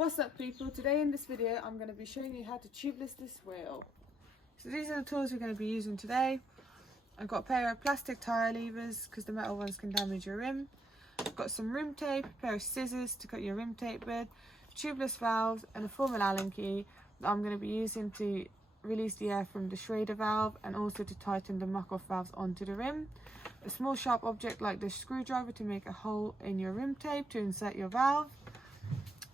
What's up people, today in this video I'm going to be showing you how to tubeless this wheel. So these are the tools we're going to be using today. I've got a pair of plastic tyre levers because the metal ones can damage your rim. I've got some rim tape, a pair of scissors to cut your rim tape with, tubeless valves and a formal Allen key that I'm going to be using to release the air from the Schrader valve and also to tighten the muck-off valves onto the rim. A small sharp object like this screwdriver to make a hole in your rim tape to insert your valve.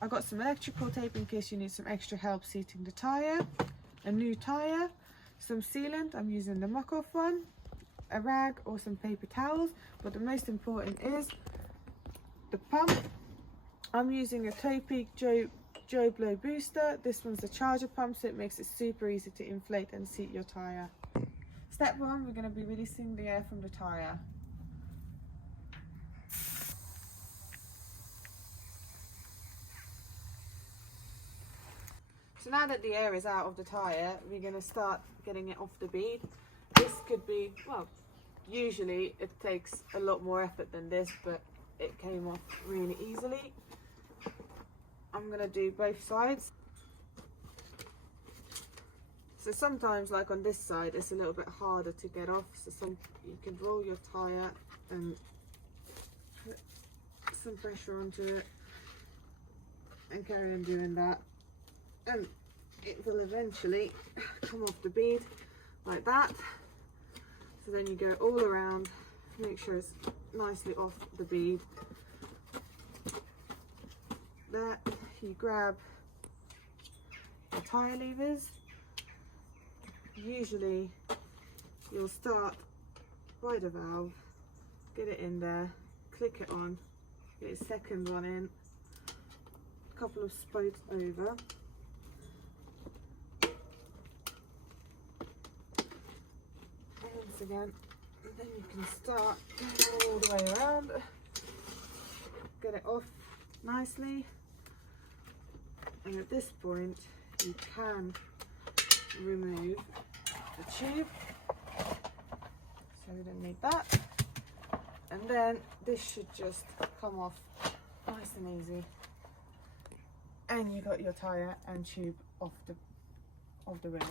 I've got some electrical tape in case you need some extra help seating the tyre, a new tyre, some sealant, I'm using the muck-off one, a rag or some paper towels, but the most important is the pump. I'm using a Topeak Joe Blow booster. This one's a charger pump, so it makes it super easy to inflate and seat your tyre. Step 1, we're going to be releasing the air from the tyre. So now that the air is out of the tyre, we're going to start getting it off the bead. This could be, well, usually it takes a lot more effort than this, but it came off really easily. I'm going to do both sides. So sometimes, like on this side, it's a little bit harder to get off. So you can roll your tyre and put some pressure onto it and carry on doing that. And it will eventually come off the bead like that. So then you go all around, make sure it's nicely off the bead. There, you grab the tyre levers. Usually you'll start by the valve, get it in there, click it on, get a second one in, a couple of spokes over. Once again, and then you can start all the way around, get it off nicely, and at this point you can remove the tube, so we don't need that, and then this should just come off nice and easy, and you got your tyre and tube off the rim.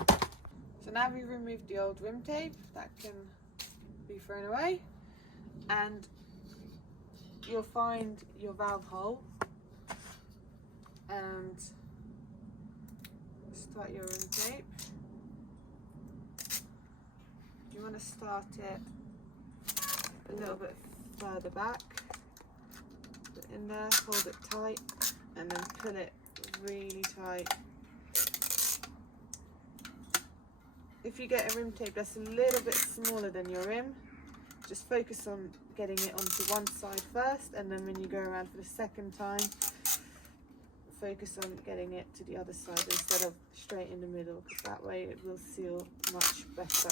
So now we removed the old rim tape that can be thrown away, and you'll find your valve hole and start your rim tape. You want to start it a little bit further back, put it in there, hold it tight, and then pull it really tight. If you get a rim tape that's a little bit smaller than your rim, just focus on getting it onto one side first, and then when you go around for the second time, focus on getting it to the other side instead of straight in the middle, because that way it will seal much better.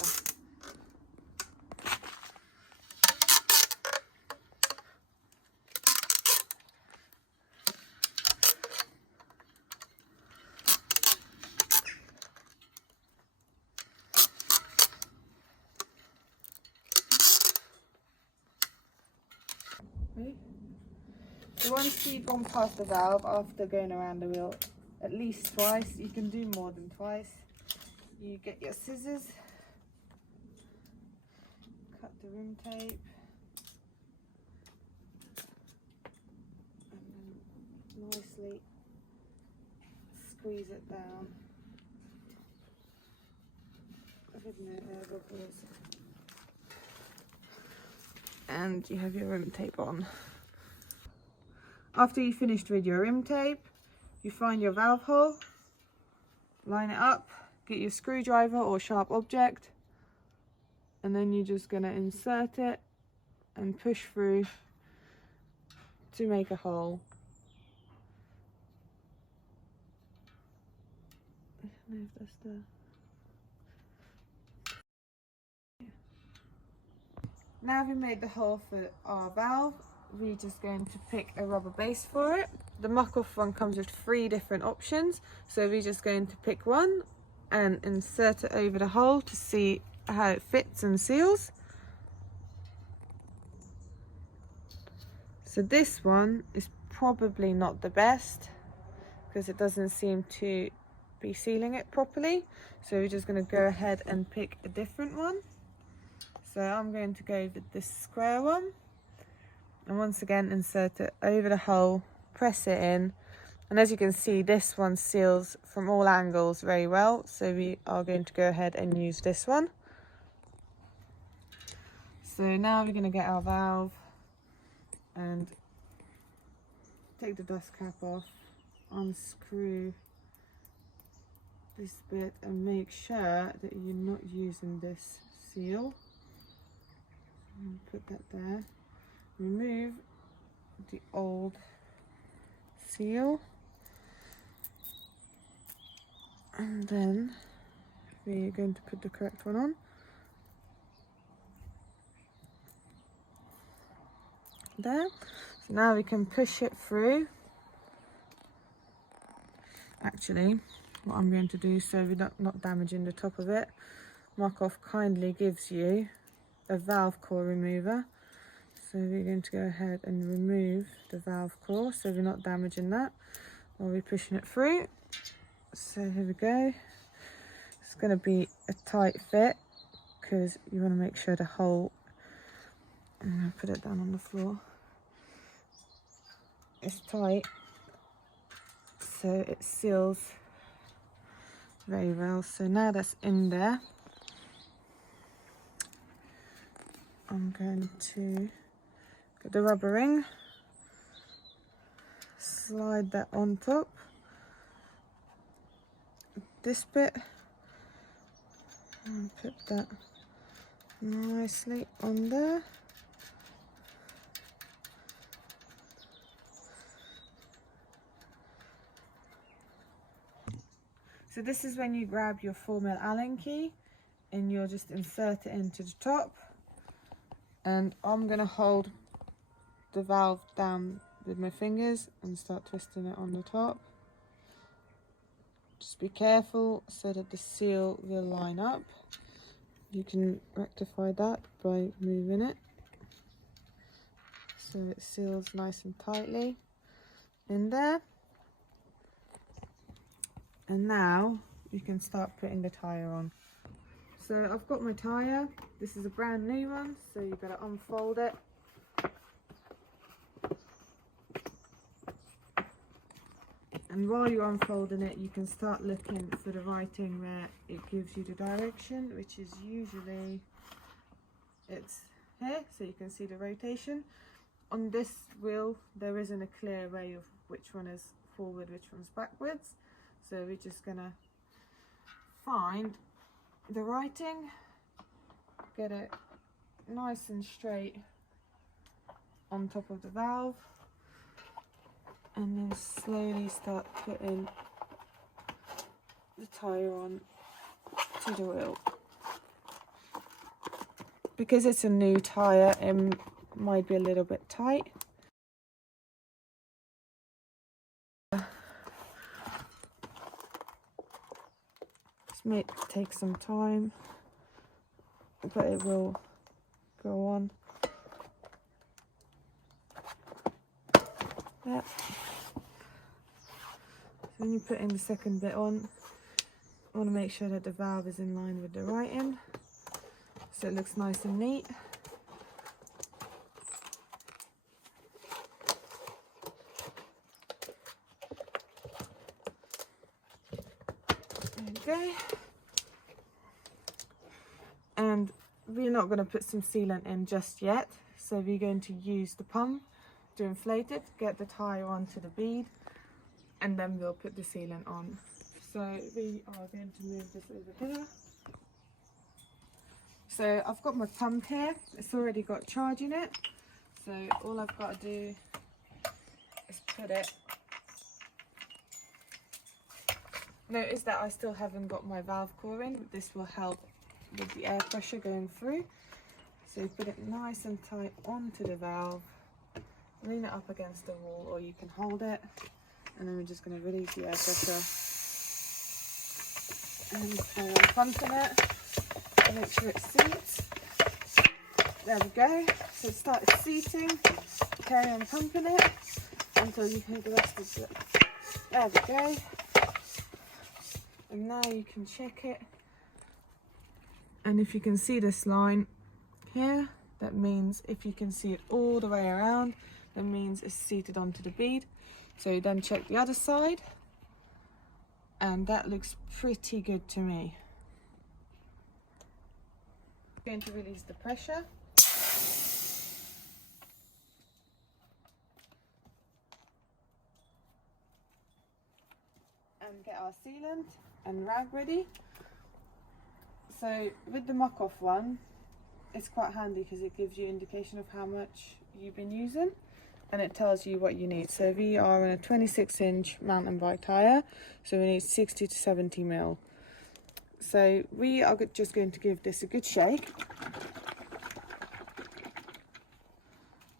So once you've gone past the valve, after going around the wheel at least twice, you can do more than twice, you get your scissors, cut the rim tape, and then nicely squeeze it down with no air bubbles, and you have your rim tape on. After you've finished with your rim tape, you find your valve hole, line it up, get your screwdriver or sharp object, and then you're just going to insert it and push through to make a hole. I don't know if that's there. Now we've made the hole for our valve, we're just going to pick a rubber base for it. The muck-off one comes with 3 different options, so we're just going to pick one and insert it over the hole to see how it fits and seals. So this one is probably not the best because it doesn't seem to be sealing it properly. So we're just going to go ahead and pick a different one. So I'm going to go with this square one, and once again insert it over the hole, press it in, and as you can see, this one seals from all angles very well, so we are going to go ahead and use this one. So now we're going to get our valve and take the dust cap off, unscrew this bit and make sure that you're not using this seal. And put that there. Remove the old seal, and then we're going to put the correct one on. There. So now we can push it through. Actually, what I'm going to do, so we're not damaging the top of it, Markov kindly gives you a valve core remover. So we're going to go ahead and remove the valve core so we're not damaging that while we're pushing it through. So here we go. It's going to be a tight fit because you want to make sure the hole, I'm going to put it down on the floor, it's tight so it seals very well. So now that's in there, I'm going to get the rubber ring, slide that on top, this bit, and put that nicely on there. So this is when you grab your 4mm Allen key and you'll just insert it into the top, and I'm going to hold the valve down with my fingers and start twisting it on the top. Just be careful so that the seal will line up. You can rectify that by moving it so it seals nice and tightly in there. And now you can start putting the tyre on. So I've got my tyre, this is a brand new one, so you've got to unfold it. And while you're unfolding it, you can start looking for the writing where it gives you the direction, which is usually, it's here, so you can see the rotation. On this wheel, there isn't a clear way of which one is forward, which one's backwards. So we're just gonna find the writing, get it nice and straight on top of the valve, and then slowly start putting the tyre on to the wheel. Because it's a new tyre, it might be a little bit tight. This may take some time, but it will go on. Yeah. So when you put in the second bit on, you want to make sure that the valve is in line with the writing, so it looks nice and neat. There we go. And we're not going to put some sealant in just yet, so we're going to use the pump to inflate it, get the tyre onto the bead, and then we'll put the sealant on. So we are going to move this over here. So I've got my pump here, it's already got charge in it, so all I've got to do is put it. Notice that I still haven't got my valve core in, but this will help with the air pressure going through. So put it nice and tight onto the valve, lean it up against the wall, or you can hold it, and then we're just going to release the air pressure and carry on pumping it and make sure it seats. There we go. So it started seating, carry on pumping it until you hear the rest of the There we go. And now you can check it. And if you can see this line here, that means if you can see it all the way around, that means it's seated onto the bead. So you then check the other side, and that looks pretty good to me. I'm going to release the pressure. And get our sealant and rag ready. So with the mock-off one, it's quite handy because it gives you indication of how much you've been using, and it tells you what you need. So we are on a 26-inch mountain bike tyre, so we need 60 to 70 mil. So we are just going to give this a good shake,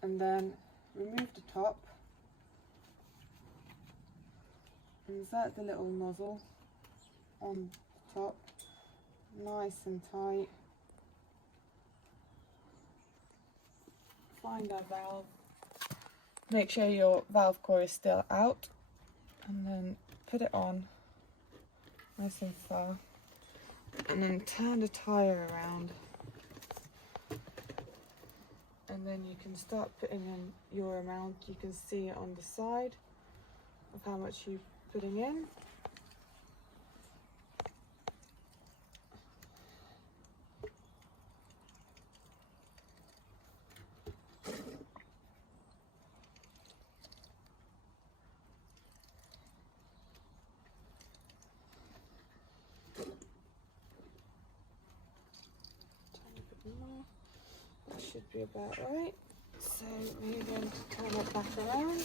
and then remove the top, insert the little nozzle on the top, nice and tight. Find our valve, make sure your valve core is still out, and then put it on nice and far, and then turn the tyre around, and then you can start putting in your amount. You can see it on the side of how much you're putting in. That should be about right. So we're going to turn it back around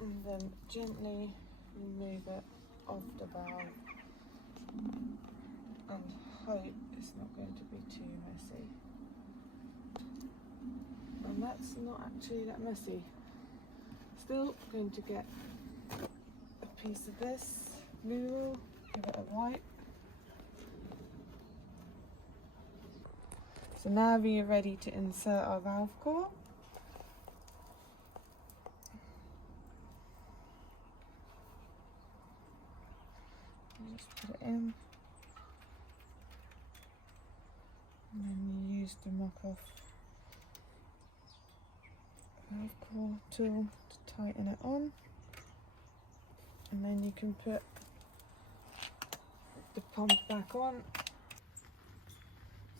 and then gently remove it off the valve and hope it's not going to be too messy. And that's not actually that messy. Still going to get a piece of this glue roll, give it a wipe. So now we are ready to insert our valve core. Just put it in. And then you use the mock-off valve core tool to tighten it on. And then you can put the pump back on.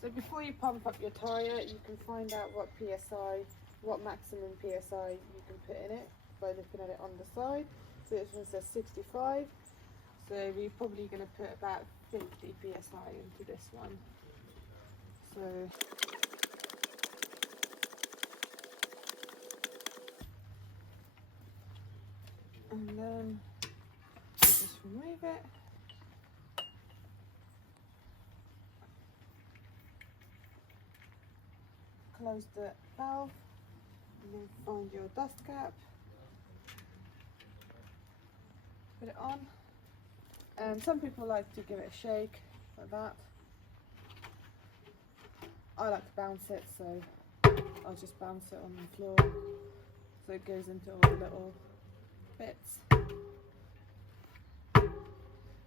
So before you pump up your tyre, you can find out what PSI, what maximum PSI you can put in it by looking at it on the side. So this one says 65, so we're probably going to put about 50 PSI into this one. So and then you just remove it. Close the valve and then find your dust cap, put it on, and some people like to give it a shake like that. I like to bounce it, so I'll just bounce it on the floor so it goes into all the little bits.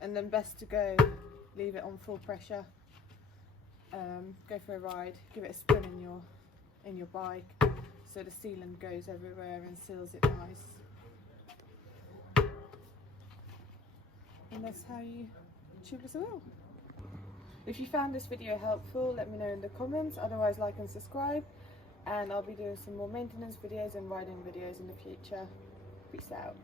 And then best to go leave it on full pressure, go for a ride, give it a spin in your bike so the sealant goes everywhere and seals it nice. And that's how you tubeless a wheel. If you found this video helpful, let me know in the comments. Otherwise, like and subscribe, and I'll be doing some more maintenance videos and riding videos in the future. Peace out.